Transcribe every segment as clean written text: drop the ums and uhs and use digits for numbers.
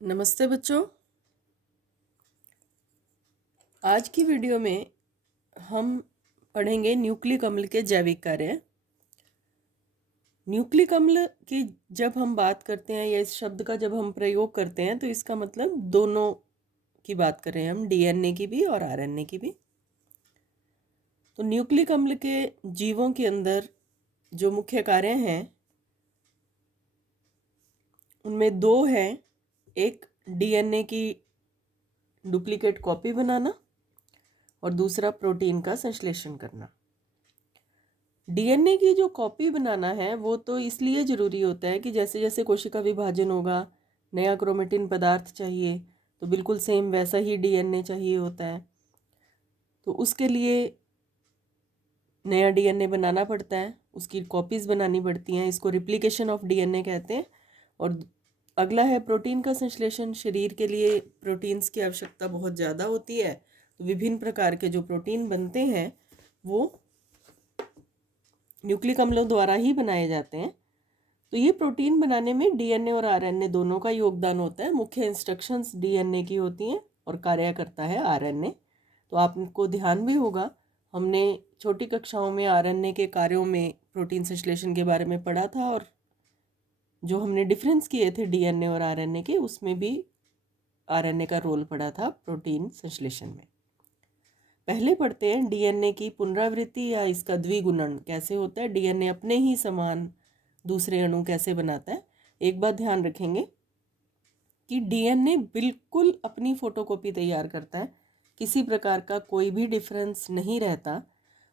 नमस्ते बच्चों। आज की वीडियो में हम पढ़ेंगे न्यूक्लिक अम्ल के जैविक कार्य। न्यूक्लिक अम्ल की जब हम बात करते हैं या इस शब्द का जब हम प्रयोग करते हैं तो इसका मतलब दोनों की बात कर रहे हैं हम, डीएनए की भी और आरएनए की भी। तो न्यूक्लिक अम्ल के जीवों के अंदर जो मुख्य कार्य हैं उनमें दो हैं। एक डीएनए की डुप्लीकेट कॉपी बनाना और दूसरा प्रोटीन का संश्लेषण करना। डीएनए की जो कॉपी बनाना है वो तो इसलिए ज़रूरी होता है कि जैसे जैसे कोशिका विभाजन होगा, नया क्रोमेटिन पदार्थ चाहिए तो बिल्कुल सेम वैसा ही डीएनए चाहिए होता है। तो उसके लिए नया डीएनए बनाना पड़ता है, उसकी कॉपीज़ बनानी पड़ती हैं। इसको रिप्लिकेशन ऑफ डीएनए कहते हैं। और अगला है प्रोटीन का संश्लेषण। शरीर के लिए प्रोटीन्स की आवश्यकता बहुत ज़्यादा होती है, तो विभिन्न प्रकार के जो प्रोटीन बनते हैं वो न्यूक्लिक अम्लों द्वारा ही बनाए जाते हैं। तो ये प्रोटीन बनाने में डीएनए और आरएनए दोनों का योगदान होता है। मुख्य इंस्ट्रक्शंस डीएनए की होती हैं और कार्य करता है आरएनए। तो आपको ध्यान भी होगा, हमने छोटी कक्षाओं में आरएनए के कार्यों में प्रोटीन संश्लेषण के बारे में पढ़ा था, और जो हमने डिफरेंस किए थे डीएनए और आरएनए के, उसमें भी आरएनए का रोल पड़ा था प्रोटीन संश्लेषण में। पहले पढ़ते हैं डीएनए की पुनरावृत्ति या इसका द्विगुणन कैसे होता है, डीएनए अपने ही समान दूसरे अणु कैसे बनाता है। एक बात ध्यान रखेंगे कि डीएनए बिल्कुल अपनी फोटोकॉपी तैयार करता है, किसी प्रकार का कोई भी डिफरेंस नहीं रहता।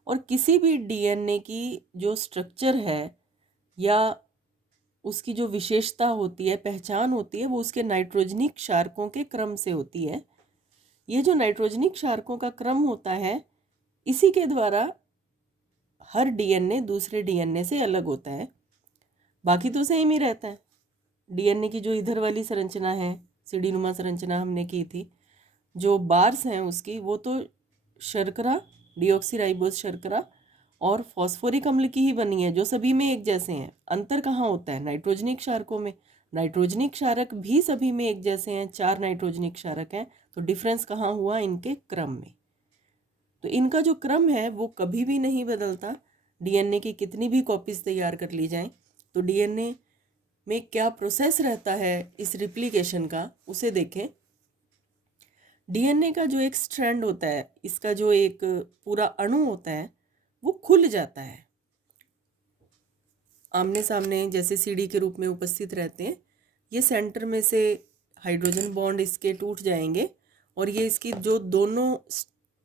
और किसी भी डीएनए की जो स्ट्रक्चर है या उसकी जो विशेषता होती है, पहचान होती है, वो उसके नाइट्रोजनिक क्षारकों के क्रम से होती है। ये जो नाइट्रोजनिक क्षारकों का क्रम होता है, इसी के द्वारा हर डीएनए दूसरे डीएनए से अलग होता है। बाकी तो सेम ही रहता है। डीएनए की जो इधर वाली संरचना है, सीढ़ी नुमा संरचना हमने की थी, जो बार्स हैं उसकी, वो तो शर्करा, डीऑक्सीराइबोस शर्करा और फॉस्फोरिक अम्ल की ही बनी है, जो सभी में एक जैसे हैं। अंतर कहाँ होता है? नाइट्रोजनिक क्षारकों में। नाइट्रोजनिक क्षारक भी सभी में एक जैसे हैं, 4 नाइट्रोजनिक क्षारक हैं। तो डिफरेंस कहाँ हुआ? इनके क्रम में। तो इनका जो क्रम है वो कभी भी नहीं बदलता। डीएनए की कितनी भी कॉपीज तैयार कर ली जाएं, तो डीएनए में क्या प्रोसेस रहता है इस रिप्लिकेशन का, उसे देखें। डीएनए का जो एक स्ट्रैंड होता है, इसका जो एक पूरा अणु होता है, वो खुल जाता है। आमने सामने जैसे सीढ़ी के रूप में उपस्थित रहते हैं। ये सेंटर में से हाइड्रोजन बॉन्ड इसके टूट जाएंगे और ये इसकी जो दोनों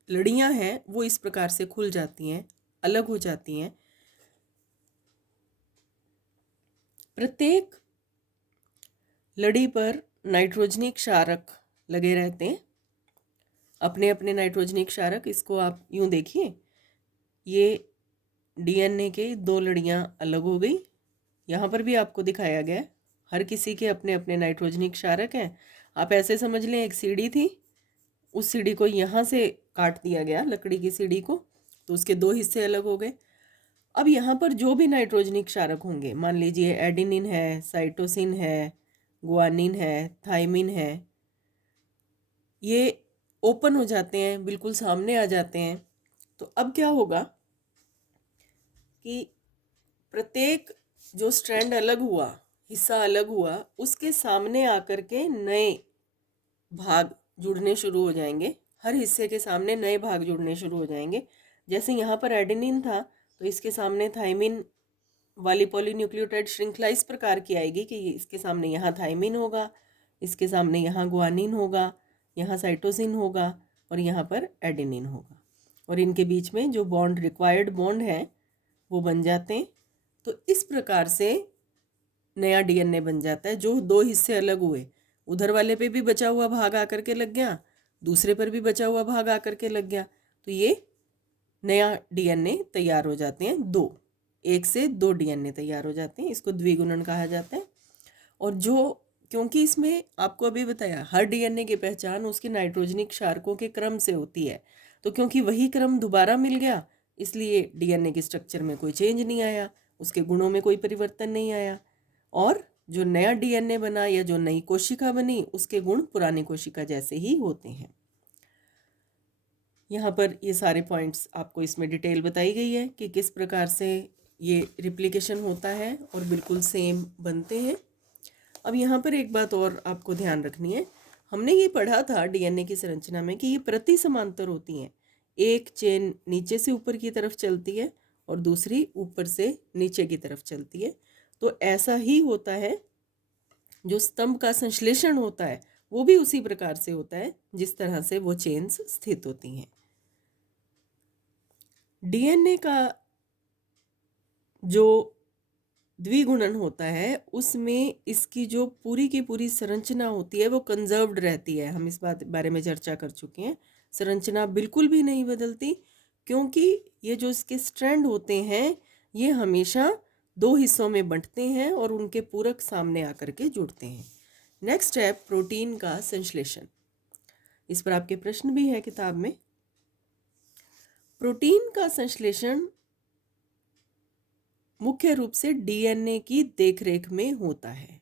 लड़ियां हैं वो इस प्रकार से खुल जाती हैं, अलग हो जाती हैं। प्रत्येक लड़ी पर नाइट्रोजनिक क्षारक लगे रहते हैं, अपने अपने नाइट्रोजनिक क्षारक। इसको आप यूं देखिए, ये डीएनए के 2 लड़ियां अलग हो गई। यहाँ पर भी आपको दिखाया गया है, हर किसी के अपने अपने नाइट्रोजनिक क्षारक हैं। आप ऐसे समझ लें, एक सीढ़ी थी, उस सीढ़ी को यहाँ से काट दिया गया, लकड़ी की सीढ़ी को, तो उसके 2 हिस्से अलग हो गए। अब यहाँ पर जो भी नाइट्रोजनिक क्षारक होंगे, मान लीजिए एडिनिन है, साइटोसिन है, गुआनिन है, थाइमिन है, ये ओपन हो जाते हैं, बिल्कुल सामने आ जाते हैं। तो अब क्या होगा कि प्रत्येक जो स्ट्रैंड अलग हुआ, हिस्सा अलग हुआ, उसके सामने आकर के नए भाग जुड़ने शुरू हो जाएंगे। हर हिस्से के सामने नए भाग जुड़ने शुरू हो जाएंगे। जैसे यहाँ पर एडेनिन था तो इसके सामने थाइमिन वाली पॉलीन्यूक्लियोटाइड श्रृंखला इस प्रकार की आएगी कि इसके सामने यहाँ थाइमिन होगा, इसके सामने यहाँ गुआनिन होगा, यहाँ साइटोसिन होगा और यहाँ पर एडेनिन होगा। और इनके बीच में जो बॉन्ड, रिक्वायर्ड बॉन्ड है, वो बन जाते हैं। तो इस प्रकार से नया डीएनए बन जाता है। जो 2 हिस्से अलग हुए, उधर वाले पे भी बचा हुआ भाग आकर के लग गया, दूसरे पर भी बचा हुआ भाग आकर के लग गया, तो ये नया डीएनए तैयार हो जाते हैं। 1 से 2 डीएनए तैयार हो जाते हैं। इसको द्विगुणन कहा जाता है। और जो, क्योंकि इसमें आपको अभी बताया, हर डीएनए की पहचान उसके नाइट्रोजनिक क्षारकों के क्रम से होती है, तो क्योंकि वही क्रम दोबारा मिल गया, इसलिए डीएनए की स्ट्रक्चर में कोई चेंज नहीं आया, उसके गुणों में कोई परिवर्तन नहीं आया। और जो नया डीएनए बना या जो नई कोशिका बनी उसके गुण पुरानी कोशिका जैसे ही होते हैं। यहाँ पर ये सारे पॉइंट्स आपको इसमें डिटेल बताई गई है कि किस प्रकार से ये रिप्लिकेशन होता है और बिल्कुल सेम बनते हैं। अब यहाँ पर एक बात और आपको ध्यान रखनी है, हमने ये पढ़ा था डीएनए की संरचना में कि ये प्रति समांतर होती हैं। एक चेन नीचे से ऊपर की तरफ चलती है और दूसरी ऊपर से नीचे की तरफ चलती है। तो ऐसा ही होता है, जो स्तंभ का संश्लेषण होता है वो भी उसी प्रकार से होता है जिस तरह से वो चेन्स स्थित होती हैं। डीएनए का जो द्विगुणन होता है उसमें इसकी जो पूरी की पूरी संरचना होती है वो कंजर्व्ड रहती है। हम इस बारे में चर्चा कर चुके हैं। संरचना बिल्कुल भी नहीं बदलती, क्योंकि ये जो इसके स्ट्रैंड होते हैं ये हमेशा दो हिस्सों में बंटते हैं और उनके पूरक सामने आकर के जुड़ते हैं। नेक्स्ट है प्रोटीन का संश्लेषण। इस पर आपके प्रश्न भी है किताब में। प्रोटीन का संश्लेषण मुख्य रूप से डीएनए की देखरेख में होता है।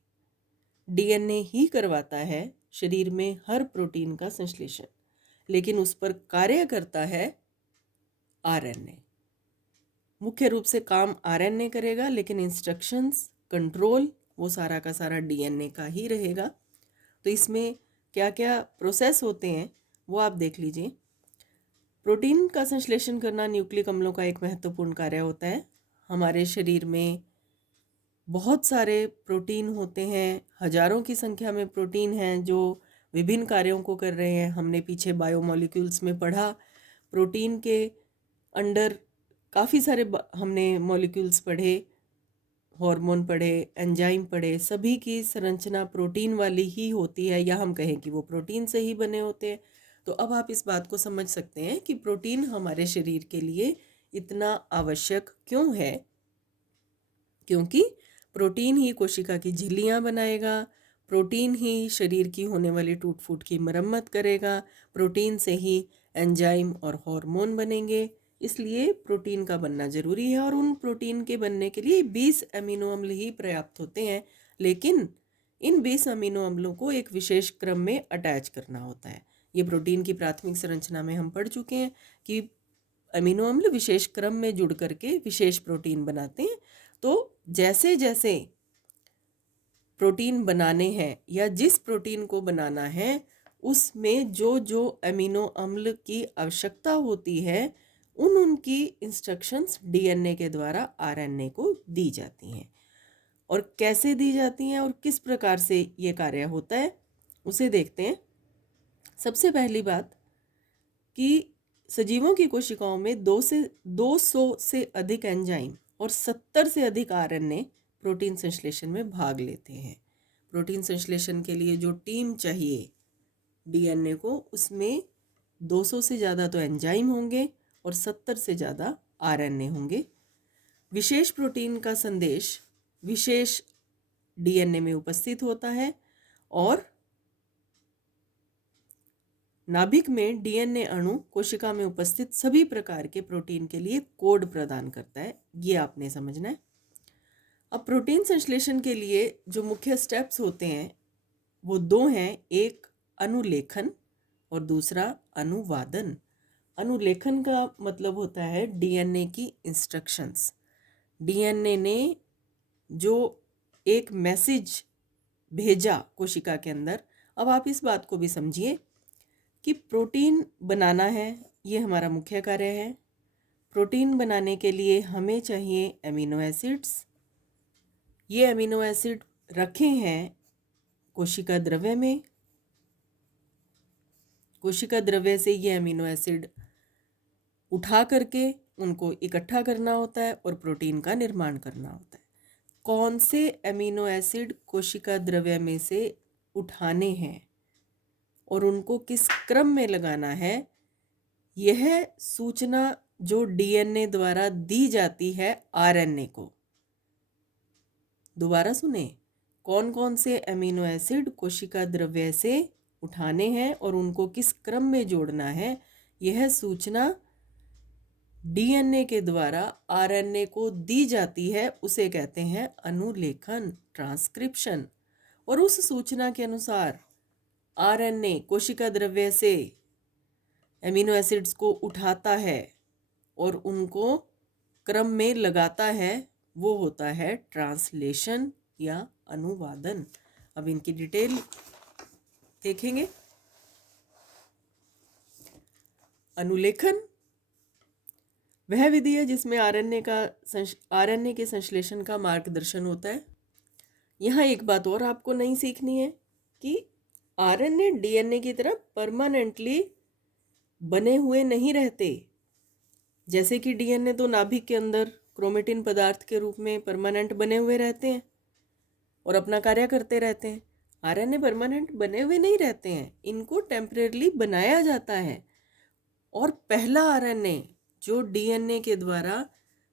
डीएनए ही करवाता है शरीर में हर प्रोटीन का संश्लेषण, लेकिन उस पर कार्य करता है आरएनए। मुख्य रूप से काम आरएनए करेगा, लेकिन इंस्ट्रक्शंस, कंट्रोल वो सारा का सारा डीएनए का ही रहेगा। तो इसमें क्या क्या प्रोसेस होते हैं वो आप देख लीजिए। प्रोटीन का संश्लेषण करना न्यूक्लिक अम्लों का एक महत्वपूर्ण कार्य होता है। हमारे शरीर में बहुत सारे प्रोटीन होते हैं, हजारों की संख्या में प्रोटीन हैं जो विभिन्न कार्यों को कर रहे हैं। हमने पीछे बायोमोलिक्यूल्स में पढ़ा, प्रोटीन के अंडर काफ़ी सारे हमने मॉलिक्यूल्स पढ़े, हार्मोन पढ़े, एंजाइम पढ़े, सभी की संरचना प्रोटीन वाली ही होती है, या हम कहें कि वो प्रोटीन से ही बने होते हैं। तो अब आप इस बात को समझ सकते हैं कि प्रोटीन हमारे शरीर के लिए इतना आवश्यक क्यों है। क्योंकि प्रोटीन ही कोशिका की झिल्लियाँ बनाएगा, प्रोटीन ही शरीर की होने वाली टूट फूट की मरम्मत करेगा, प्रोटीन से ही एंजाइम और हार्मोन बनेंगे। इसलिए प्रोटीन का बनना जरूरी है और उन प्रोटीन के बनने के लिए 20 अमीनो अम्ल ही पर्याप्त होते हैं। लेकिन इन 20 अमीनो अम्लों को एक विशेष क्रम में अटैच करना होता है। ये प्रोटीन की प्राथमिक संरचना में हम पढ़ चुके हैं कि अमीनो अम्ल विशेष क्रम में जुड़ करके विशेष प्रोटीन बनाते हैं। तो जैसे जैसे प्रोटीन बनाने हैं या जिस प्रोटीन को बनाना है उसमें जो जो अमीनो अम्ल की आवश्यकता होती है उनकी इंस्ट्रक्शंस डीएनए के द्वारा आरएनए को दी जाती हैं। और कैसे दी जाती हैं और किस प्रकार से ये कार्य होता है उसे देखते हैं। सबसे पहली बात कि सजीवों की कोशिकाओं में 200 से अधिक एंजाइम और 70 से अधिक आरएनए प्रोटीन संश्लेषण में भाग लेते हैं। प्रोटीन संश्लेषण के लिए जो टीम चाहिए डीएनए को, उसमें 200 से ज़्यादा तो एंजाइम होंगे और 70 से ज़्यादा आरएनए होंगे। विशेष प्रोटीन का संदेश विशेष डीएनए में उपस्थित होता है और नाभिक में डीएनए अणु कोशिका में उपस्थित सभी प्रकार के प्रोटीन के लिए कोड प्रदान करता है। ये आपने समझना है। अब प्रोटीन संश्लेषण के लिए जो मुख्य स्टेप्स होते हैं वो दो हैं, एक अनुलेखन और दूसरा अनुवादन। अनुलेखन का मतलब होता है डीएनए की इंस्ट्रक्शंस। डीएनए ने जो एक मैसेज भेजा कोशिका के अंदर, अब आप इस बात को भी समझिए कि प्रोटीन बनाना है, ये हमारा मुख्य कार्य है। प्रोटीन बनाने के लिए हमें चाहिए अमीनो एसिड्स। ये अमीनो एसिड रखे हैं कोशिका द्रव्य में। कोशिका द्रव्य से ये अमीनो एसिड उठा करके उनको इकट्ठा करना होता है और प्रोटीन का निर्माण करना होता है। कौन से अमीनो एसिड कोशिका द्रव्य में से उठाने हैं और उनको किस क्रम में लगाना है, यह सूचना जो डीएनए द्वारा दी जाती है आरएनए को। दोबारा सुने, कौन कौन से अमीनो एसिड कोशिका द्रव्य से उठाने हैं और उनको किस क्रम में जोड़ना है, यह सूचना डीएनए के द्वारा आरएनए को दी जाती है उसे कहते हैं अनुलेखन, ट्रांसक्रिप्शन। और उस सूचना के अनुसार आरएनए कोशिका द्रव्य से एमिनो एसिड्स को उठाता है और उनको क्रम में लगाता है, वो होता है ट्रांसलेशन या अनुवादन। अब इनकी डिटेल देखेंगे। अनुलेखन वह विधि है जिसमें आरएनए के संश्लेषण का मार्गदर्शन होता है। यहाँ एक बात और आपको नहीं सीखनी है कि आरएनए डीएनए की तरह परमानेंटली बने हुए नहीं रहते। जैसे कि डीएनए तो नाभिक के अंदर क्रोमेटिन पदार्थ के रूप में परमानेंट बने हुए रहते हैं और अपना कार्य करते रहते हैं। आरएनए परमानेंट बने हुए नहीं रहते हैं, इनको टेम्परेरली बनाया जाता है। और पहला आरएनए जो डीएनए के द्वारा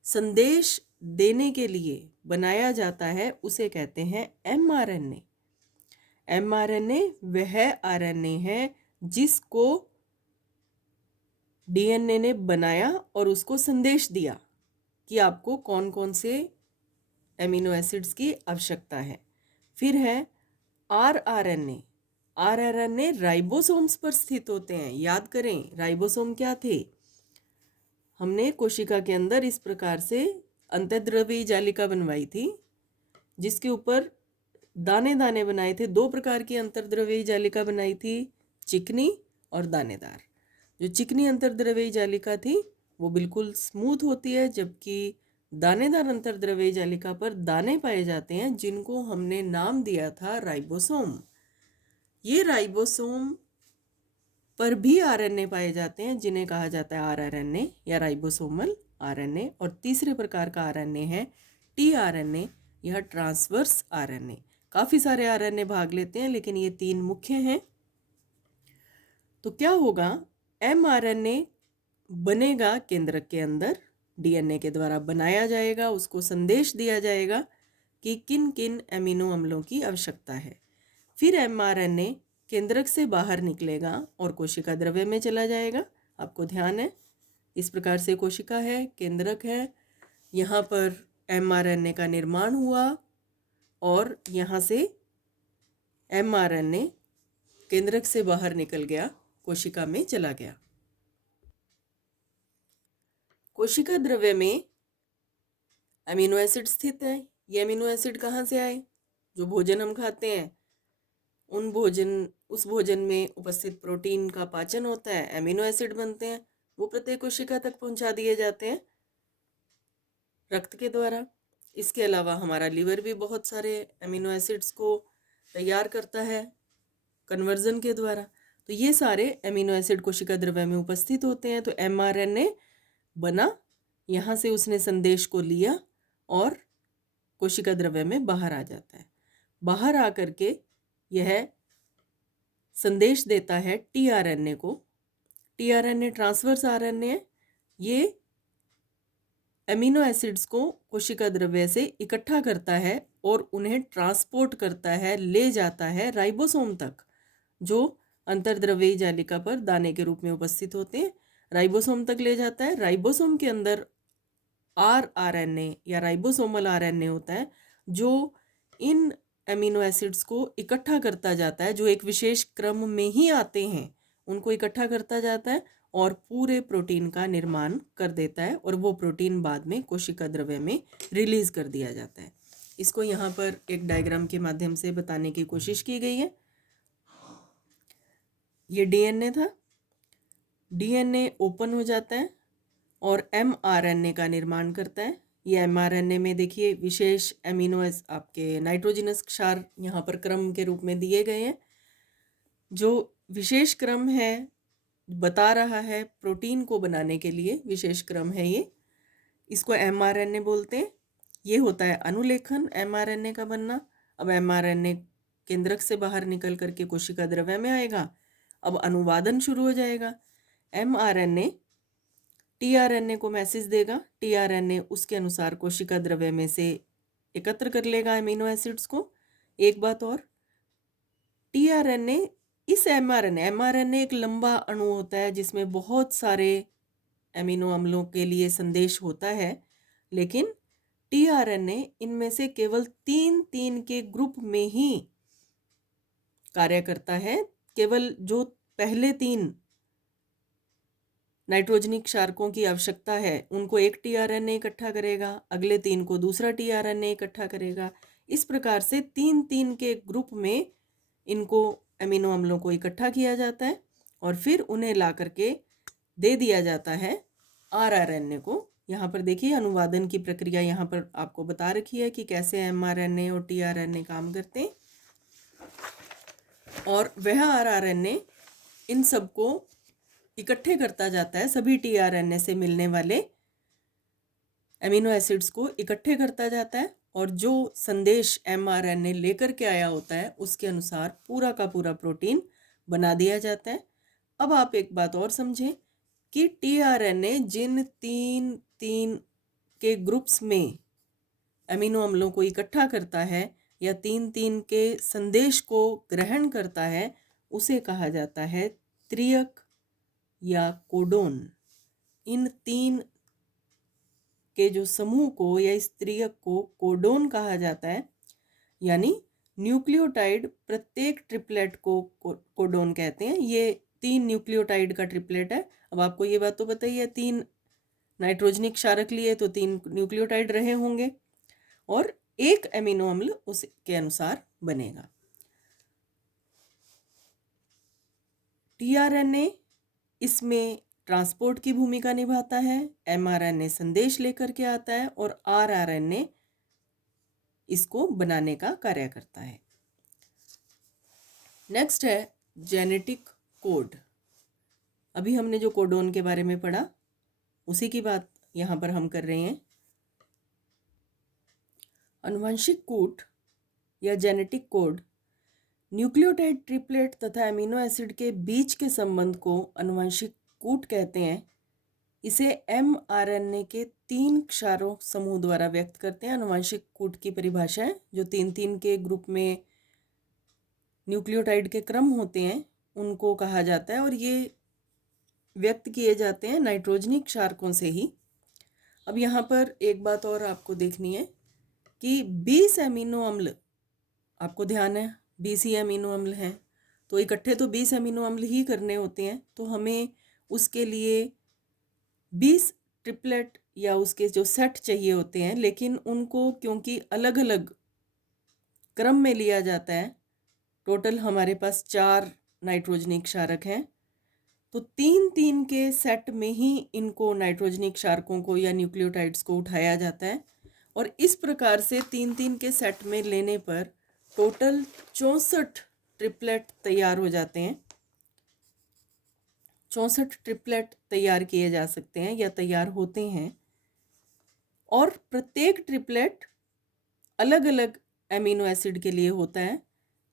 संदेश देने के लिए बनाया जाता है उसे कहते हैं एमआरएनए। एमआरएनए वह आरएनए है जिसको डीएनए ने बनाया और उसको संदेश दिया कि आपको कौन कौन से एमिनो एसिड्स की आवश्यकता है। फिर है आरआरएनए। आरआरएनए राइबोसोम्स पर स्थित होते हैं। याद करें राइबोसोम क्या थे। हमने कोशिका के अंदर इस प्रकार से अंतर्द्रव्यी जालिका बनवाई थी जिसके ऊपर दाने दाने बनाए थे। दो प्रकार की अंतर्द्रव्यी जालिका बनाई थी, चिकनी और दानेदार। जो चिकनी अंतर्द्रव्यी जालिका थी वो बिल्कुल स्मूथ होती है, जबकि दानेदार अंतर्द्रव्यी जालिका पर दाने पाए जाते हैं जिनको हमने नाम दिया था राइबोसोम। ये राइबोसोम पर भी आरएनए पाए जाते हैं जिन्हें कहा जाता है आरआरएनए या राइबोसोमल आरएनए। और तीसरे प्रकार का आरएनए है टीआरएनए या ट्रांसवर्स आरएनए। काफ़ी सारे आरएनए भाग लेते हैं लेकिन ये तीन मुख्य हैं। तो क्या होगा, एमआरएनए बनेगा केंद्रक के अंदर, डीएनए के द्वारा बनाया जाएगा, उसको संदेश दिया जाएगा कि किन किन एमिनो अम्लों की आवश्यकता है। फिर एमआरएनए केंद्रक से बाहर निकलेगा और कोशिका द्रव्य में चला जाएगा। आपको ध्यान है, इस प्रकार से कोशिका है, केंद्रक है, यहाँ पर एमआरएनए का निर्माण हुआ और यहाँ से एमआरएनए केंद्रक से बाहर निकल गया, कोशिका में चला गया। कोशिका द्रव्य में अमीनो एसिड स्थित है। ये अमीनो एसिड कहाँ से आए? जो भोजन हम खाते हैं उस भोजन में उपस्थित प्रोटीन का पाचन होता है, अमीनो एसिड बनते हैं, वो प्रत्येक कोशिका तक पहुंचा दिए जाते हैं रक्त के द्वारा। इसके अलावा हमारा लीवर भी बहुत सारे अमीनो एसिड्स को तैयार करता है कन्वर्जन के द्वारा। तो ये सारे अमीनो एसिड कोशिका द्रव्य में उपस्थित होते हैं। तो एमआरएनए बना, यहाँ से उसने संदेश को लिया और कोशिका द्रव्य में बाहर आ जाता है। बाहर आकर के यह संदेश देता है टीआरएनए को। टीआरएनए ट्रांसवर्स आरएनए है। ये एमिनो एसिड्स को कोशिका द्रव्य से इकट्ठा करता है और उन्हें ट्रांसपोर्ट करता है, ले जाता है राइबोसोम तक, जो अंतर्द्रव्यी जालिका पर दाने के रूप में उपस्थित होते हैं। राइबोसोम तक ले जाता है। राइबोसोम के अंदर आरआरएनए या राइबोसोमल आरएनए होता है जो इन एमिनो एसिड्स को इकट्ठा करता जाता है, जो एक विशेष क्रम में ही आते हैं, उनको इकट्ठा करता जाता है और पूरे प्रोटीन का निर्माण कर देता है और वो प्रोटीन बाद में कोशिका द्रव्य में रिलीज कर दिया जाता है। इसको यहाँ पर एक डायग्राम के माध्यम से बताने की कोशिश की गई है। ये डीएनए था। डीएनए ओपन हो जाता है और एमआरएनए का निर्माण करता है। ये एमआरएनए में देखिए विशेष एमिनो आपके नाइट्रोजनस क्षार यहाँ पर क्रम के रूप में दिए गए हैं। जो विशेष क्रम है बता रहा है प्रोटीन को बनाने के लिए विशेष क्रम है ये, इसको एमआरएनए बोलते हैं। ये होता है अनुलेखन, एमआरएनए का बनना। अब एमआरएनए केंद्रक से बाहर निकल करके कोशिका द्रव्य में आएगा। अब अनुवादन शुरू हो जाएगा। एमआरएनए टीआरएनए को मैसेज देगा, टीआरएनए उसके अनुसार कोशिका द्रव्य में से एकत्र कर लेगा एमिनो एसिड्स को। एक बात और, टीआरएनए इस एमआरएनए एक लंबा अणु होता है जिसमें बहुत सारे एमिनो अम्लों के लिए संदेश होता है, लेकिन टीआरएनए इनमें से केवल 3 के ग्रुप में ही कार्य करता है। केवल जो पहले 3 नाइट्रोजनिक क्षारकों की आवश्यकता है उनको एक टीआरएनए इकट्ठा करेगा, अगले 3 को दूसरा टीआरएनए इकट्ठा करेगा। इस प्रकार से 3 के ग्रुप में इनको एमिनो अम्लों को इकट्ठा किया जाता है और फिर उन्हें ला करके दे दिया जाता है आरआरएनए को। यहाँ पर देखिए अनुवादन की प्रक्रिया यहाँ पर आपको बता रखी है कि कैसे एमआरएनए और टीआरएनए काम करते हैं, और वह आरआरएनए इन सबको इकट्ठे करता जाता है। सभी टीआरएनए से मिलने वाले एमिनो एसिड्स को इकट्ठे करता जाता है और जो संदेश एमआरएनए लेकर के आया होता है उसके अनुसार पूरा का पूरा प्रोटीन बना दिया जाता है। अब आप एक बात और समझें कि टीआरएनए जिन 3 के ग्रुप्स में एमिनो अम्लों को इकट्ठा करता है या 3 के संदेश को ग्रहण करता है उसे कहा जाता है त्रियक या कोडोन। इन 3 के जो समूह को या इस त्रियक को कोडोन कहा जाता है, यानी न्यूक्लियोटाइड प्रत्येक ट्रिपलेट को कोडोन कहते हैं। ये 3 न्यूक्लियोटाइड का ट्रिपलेट है। अब आपको ये बात तो पता ही है, 3 नाइट्रोजनिक क्षारक लिए तो 3 न्यूक्लियोटाइड रहे होंगे और एक एमिनो अम्ल उसके अनुसार बनेगा। टीआरएनए इसमें ट्रांसपोर्ट की भूमिका निभाता है, एमआरएनए संदेश लेकर के आता है और आरआरएनए इसको बनाने का कार्य करता है। नेक्स्ट है जेनेटिक कोड। अभी हमने जो कोडोन के बारे में पढ़ा उसी की बात यहाँ पर हम कर रहे हैं। आनुवंशिक कूट या जेनेटिक कोड न्यूक्लियोटाइड ट्रिपलेट तथा एमिनो एसिड के बीच के संबंध को आनुवंशिक कूट कहते हैं। इसे एमआरएनए के 3 क्षारों समूह द्वारा व्यक्त करते हैं। आनुवंशिक कूट की परिभाषा है जो 3 के ग्रुप में न्यूक्लियोटाइड के क्रम होते हैं उनको कहा जाता है और ये व्यक्त किए जाते हैं नाइट्रोजनिक क्षारकों से ही। अब यहाँ पर एक बात और आपको देखनी है कि 20 एमिनो अम्ल, आपको ध्यान है 20 ही एमिनो अम्ल हैं, तो इकट्ठे तो 20 एमिनो अम्ल ही करने होते हैं, तो हमें उसके लिए 20 ट्रिपलेट या उसके जो सेट चाहिए होते हैं, लेकिन उनको क्योंकि अलग अलग क्रम में लिया जाता है, टोटल हमारे पास 4 नाइट्रोजनिक क्षारक हैं, तो 3 के सेट में ही इनको नाइट्रोजनिक क्षारकों को या न्यूक्लियोटाइड्स को उठाया जाता है और इस प्रकार से 3 के सेट में लेने पर टोटल 64 ट्रिपलेट तैयार हो जाते हैं। 64 ट्रिपलेट तैयार किए जा सकते हैं या तैयार होते हैं और प्रत्येक ट्रिपलेट अलग अलग एमिनो एसिड के लिए होता है।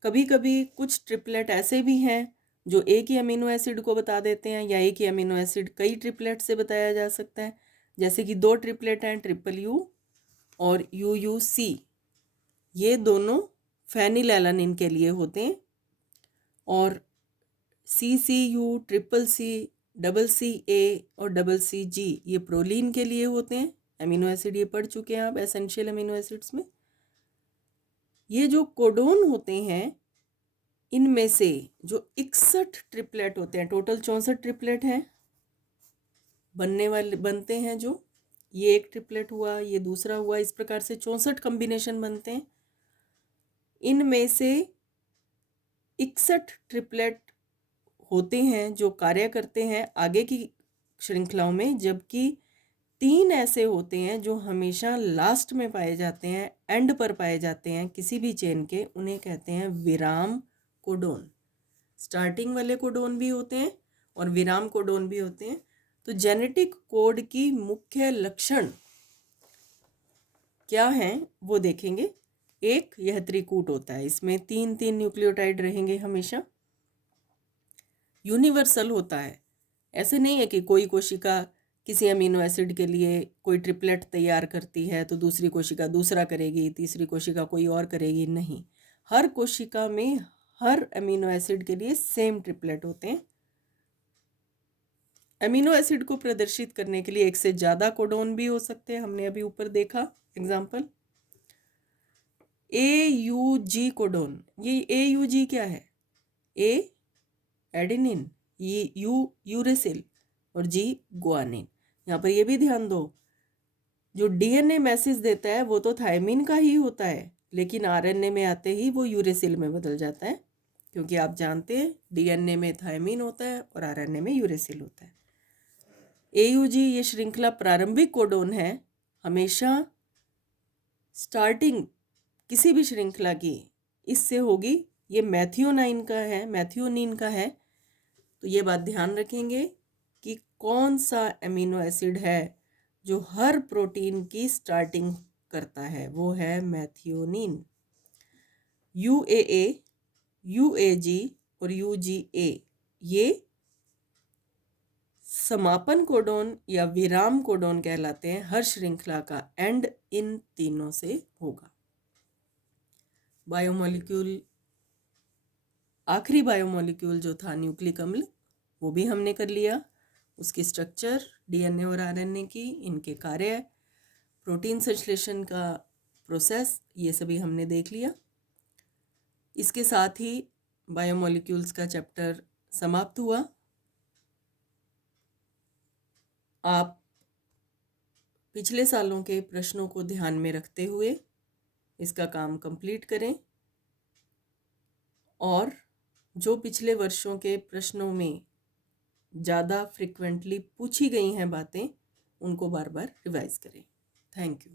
कभी कभी कुछ ट्रिपलेट ऐसे भी हैं जो एक ही अमीनो एसिड को बता देते हैं या एक ही अमीनो एसिड कई ट्रिपलेट से बताया जा सकता है। जैसे कि 2 ट्रिपलेट हैं ट्रिपल यू और यूयूसी, ये दोनों फेनिलएलनिन के लिए होते हैं और CCU, triple C, double C A और डबल सी जी ये प्रोलीन के लिए होते हैं। अमीनो एसिड ये पढ़ चुके हैं आप एसेंशियल अमीनो एसिड्स में। ये जो कोडोन होते हैं इनमें से जो 61 ट्रिपलेट होते हैं, टोटल 64 ट्रिपलेट हैं बनते हैं, जो ये एक ट्रिपलेट हुआ, ये दूसरा हुआ, इस प्रकार से 64 कॉम्बिनेशन बनते हैं। इनमें से 61 ट्रिपलेट होते हैं जो कार्य करते हैं आगे की श्रृंखलाओं में, जबकि 3 ऐसे होते हैं जो हमेशा लास्ट में पाए जाते हैं, एंड पर पाए जाते हैं किसी भी चेन के, उन्हें कहते हैं विराम कोडोन। स्टार्टिंग वाले कोडोन भी होते हैं और विराम कोडोन भी होते हैं। तो जेनेटिक कोड की मुख्य लक्षण क्या हैं वो देखेंगे। एक, यह त्रिकूट होता है, इसमें 3 न्यूक्लियोटाइड रहेंगे हमेशा। यूनिवर्सल होता है, ऐसे नहीं है कि कोई कोशिका किसी अमीनो एसिड के लिए कोई ट्रिपलेट तैयार करती है तो दूसरी कोशिका दूसरा करेगी, तीसरी कोशिका कोई और करेगी, नहीं, हर कोशिका में हर अमीनो एसिड के लिए सेम ट्रिपलेट होते हैं। अमीनो एसिड को प्रदर्शित करने के लिए एक से ज़्यादा कोडोन भी हो सकते हैं, हमने अभी ऊपर देखा एग्जाम्पल। AUG कोडोन, ये AUG क्या है? ए एडेनिन, ये यूरेसिल और जी गुआनिन। यहाँ पर ये भी ध्यान दो, जो डीएनए मैसेज देता है वो तो थायमिन का ही होता है, लेकिन आरएनए में आते ही वो यूरेसिल में बदल जाता है, क्योंकि आप जानते हैं डीएनए में थायमिन होता है और आरएनए में यूरेसिल होता है। एयूजी ये श्रृंखला प्रारंभिक कोडोन है, हमेशा स्टार्टिंग किसी भी श्रृंखला की इससे होगी। ये मैथियोनाइन का है, मैथियोनिन का है, तो ये बात ध्यान रखेंगे कि कौन सा एमिनो एसिड है जो हर प्रोटीन की स्टार्टिंग करता है, वो है मैथियोनिन। UAA, UAG और UGA ये समापन कोडोन या विराम कोडोन कहलाते हैं। हर श्रृंखला का एंड इन तीनों से होगा। बायोमोलिक्यूल, आखिरी बायोमोलिक्यूल जो था न्यूक्लिक अम्ल, वो भी हमने कर लिया। उसकी स्ट्रक्चर, डीएनए और आरएनए की, इनके कार्य, प्रोटीन संश्लेषण का प्रोसेस, ये सभी हमने देख लिया। इसके साथ ही बायोमोलिक्यूल्स का चैप्टर समाप्त हुआ। आप पिछले सालों के प्रश्नों को ध्यान में रखते हुए इसका काम कंप्लीट करें, और जो पिछले वर्षों के प्रश्नों में ज़्यादा फ्रिक्वेंटली पूछी गई हैं बातें, उनको बार बार रिवाइज करें। Thank you.